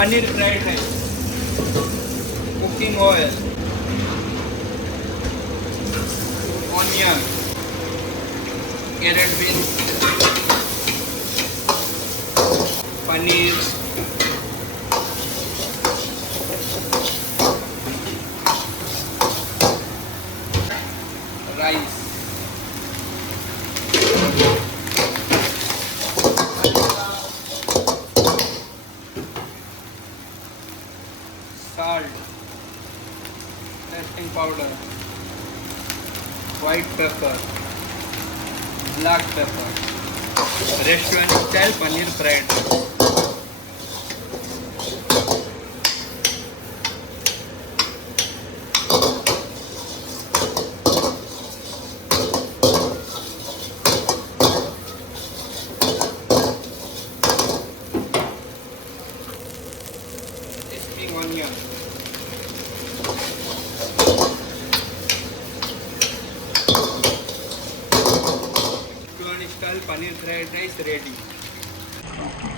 paneer fried rice, cooking oil, onion, carrot beans, paneer, rice, salt, tasting powder, white pepper, black pepper, restaurant style paneer fried rice. Tasting onion, restaurant style paneer fried rice ready.